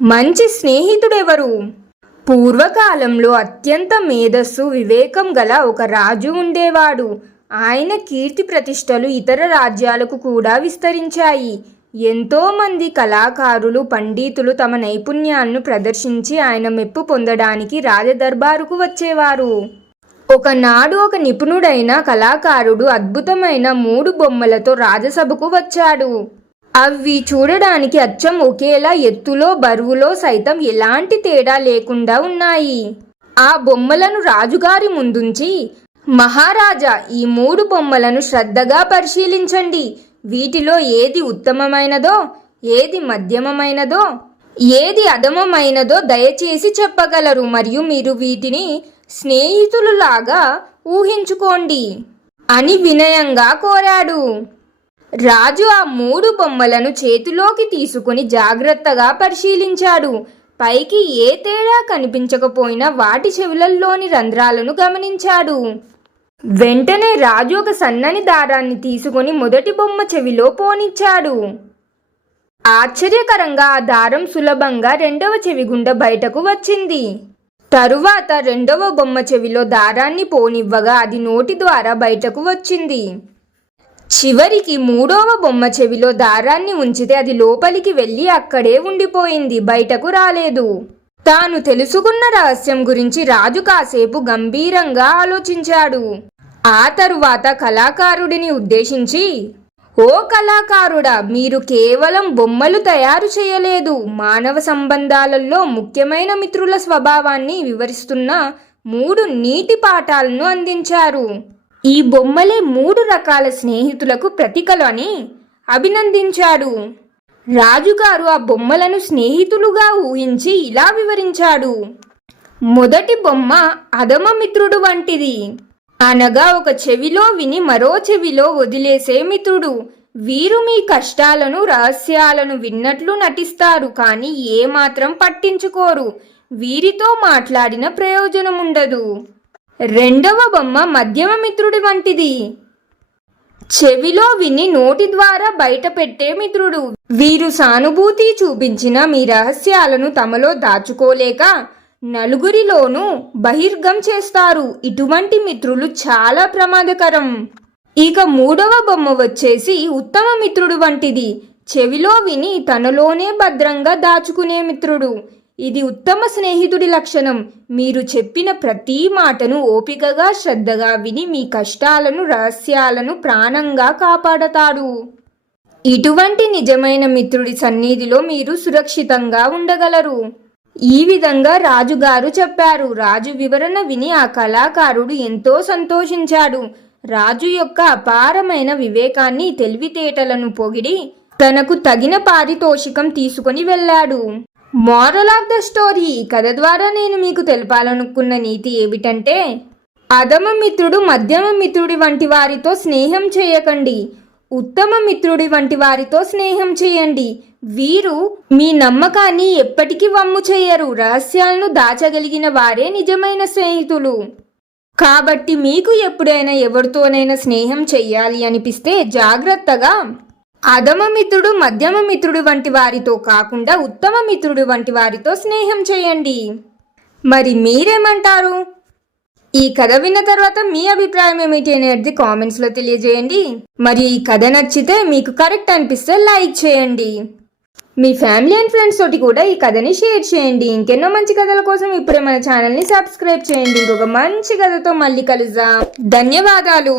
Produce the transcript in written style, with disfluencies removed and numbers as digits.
మంచి స్నేహితుడెవరు? పూర్వకాలంలో అత్యంత మేధస్సు వివేకం గల ఒక రాజు ఉండేవాడు. ఆయన కీర్తి ప్రతిష్టలు ఇతర రాజ్యాలకు కూడా విస్తరించాయి. ఎంతోమంది కళాకారులు, పండితులు తమ నైపుణ్యాలను ప్రదర్శించి ఆయన మెప్పు పొందడానికి రాజదర్బారుకు వచ్చేవారు. ఒకనాడు ఒక నిపుణుడైన కళాకారుడు అద్భుతమైన 3 బొమ్మలతో రాజసభకు వచ్చాడు. అవి చూడడానికి అచ్చం ఒకేలా ఎత్తులో, బరువులో సైతం ఎలాంటి తేడా లేకుండా ఉన్నాయి. ఆ బొమ్మలను రాజుగారి ముందుంచి, మహారాజా, ఈ 3 బొమ్మలను శ్రద్ధగా పరిశీలించండి. వీటిలో ఏది ఉత్తమమైనదో, ఏది మధ్యమమైనదో, ఏది అధమమైనదో దయచేసి చెప్పగలరు. మరియు మీరు వీటిని స్నేహితులులాగా ఊహించుకోండి అని వినయంగా కోరాడు. రాజు ఆ 3 బొమ్మలను చేతిలోకి తీసుకుని జాగ్రత్తగా పరిశీలించాడు. పైకి ఏ తేడా కనిపించకపోయినా వాటి చెవులలోని రంధ్రాలను గమనించాడు. వెంటనే రాజు ఒక సన్నని దారాన్ని తీసుకుని మొదటి బొమ్మ చెవిలో పోనిచ్చాడు. ఆశ్చర్యకరంగా ఆ దారం సులభంగా 2వ చెవి గుండా బయటకు వచ్చింది. తరువాత 2వ బొమ్మ చెవిలో దారాన్ని పోనివ్వగా అది నోటి ద్వారా బయటకు వచ్చింది. చివరికి 3వ బొమ్మ చెవిలో దారాన్ని ఉంచితే అది లోపలికి వెళ్ళి అక్కడే ఉండిపోయింది, బయటకు రాలేదు. తాను తెలుసుకున్న రహస్యం గురించి రాజు కాసేపు గంభీరంగా ఆలోచించాడు. ఆ తరువాత కళాకారుడిని ఉద్దేశించి, ఓ కళాకారుడా, మీరు కేవలం బొమ్మలు తయారు చేయలేదు, మానవ సంబంధాలలో ముఖ్యమైన మిత్రుల స్వభావాన్ని వివరిస్తున్న 3 నీతి పాఠాలను అందించారు. ఈ బొమ్మలే 3 రకాల స్నేహితులకు ప్రతీకలు అని అభినందించాడు. రాజుగారు ఆ బొమ్మలను స్నేహితులుగా ఊహించి ఇలా వివరించాడు. మొదటి బొమ్మ అధమ మిత్రుడు వంటిది, అనగా ఒక చెవిలో విని మరో చెవిలో వదిలేసే మిత్రుడు. వీరు మీ కష్టాలను, రహస్యాలను విన్నట్లు నటిస్తారు, కానీ ఏమాత్రం పట్టించుకోరు. వీరితో మాట్లాడిన ప్రయోజనం ఉండదు. 2వ బొమ్మ మధ్యమ మిత్రుడి వంటిది, చెవిలో విని నోటి ద్వారా బయట పెట్టే మిత్రుడు. వీరు సానుభూతి చూపించిన మీ రహస్యాలను తమలో దాచుకోలేక నలుగురిలోనూ బహిర్గం చేస్తారు. ఇటువంటి మిత్రులు చాలా ప్రమాదకరం. ఇక 3వ బొమ్మ వచ్చేసి ఉత్తమ మిత్రుడు వంటిది, చెవిలో విని తనలోనే భద్రంగా దాచుకునే మిత్రుడు. ఇది ఉత్తమ స్నేహితుడి లక్షణం. మీరు చెప్పిన ప్రతి మాటను ఓపికగా, శ్రద్ధగా విని మీ కష్టాలను, రహస్యాలను ప్రాణంగా కాపాడతాడు. ఇటువంటి నిజమైన మిత్రుడి సన్నిధిలో మీరు సురక్షితంగా ఉండగలరు. ఈ విధంగా రాజుగారు చెప్పారు. రాజు వివరణ విని ఆ కళాకారుడు ఎంతో సంతోషించాడు. రాజు యొక్క అపారమైన వివేకాన్ని, తెలివితేటలను పొగిడి తనకు తగిన పారితోషికం తీసుకొని వెళ్ళాడు. మోరల్ ఆఫ్ ద స్టోరీ, ఈ కథ ద్వారా నేను మీకు తెలపాలనుకున్న నీతి ఏమిటంటే, అధమ మిత్రుడు, మధ్యమ మిత్రుడి వంటి వారితో స్నేహం చేయకండి. ఉత్తమ మిత్రుడి వంటి వారితో స్నేహం చేయండి. వీరు మీ నమ్మకాన్ని ఎప్పటికీ వమ్ము చేయరు. రహస్యాలను దాచగలిగిన వారే నిజమైన స్నేహితులు. కాబట్టి మీకు ఎప్పుడైనా ఎవరితోనైనా స్నేహం చెయ్యాలి అనిపిస్తే జాగ్రత్తగా అధమ మిత్రుడు, మధ్యమ మిత్రుడు వంటి వారితో కాకుండా ఉత్తమ మిత్రుడు వంటి వారితో స్నేహం చేయండి. మరి మీరేమంటారు? ఈ కథ విన్న తర్వాత మీ అభిప్రాయం ఏమిటి అనేది కామెంట్స్లో తెలియజేయండి. మరి ఈ కథ నచ్చితే, మీకు కరెక్ట్ అనిపిస్తే లైక్ చేయండి. మీ ఫ్యామిలీ అండ్ ఫ్రెండ్స్ తోటి కూడా ఈ కథని షేర్ చేయండి. ఇంకెన్నో మంచి కథల కోసం ఇప్పుడే మన ఛానల్ని సబ్స్క్రైబ్ చేయండి. ఇంకొక మంచి కథతో మళ్ళీ కలుద్దాం. ధన్యవాదాలు.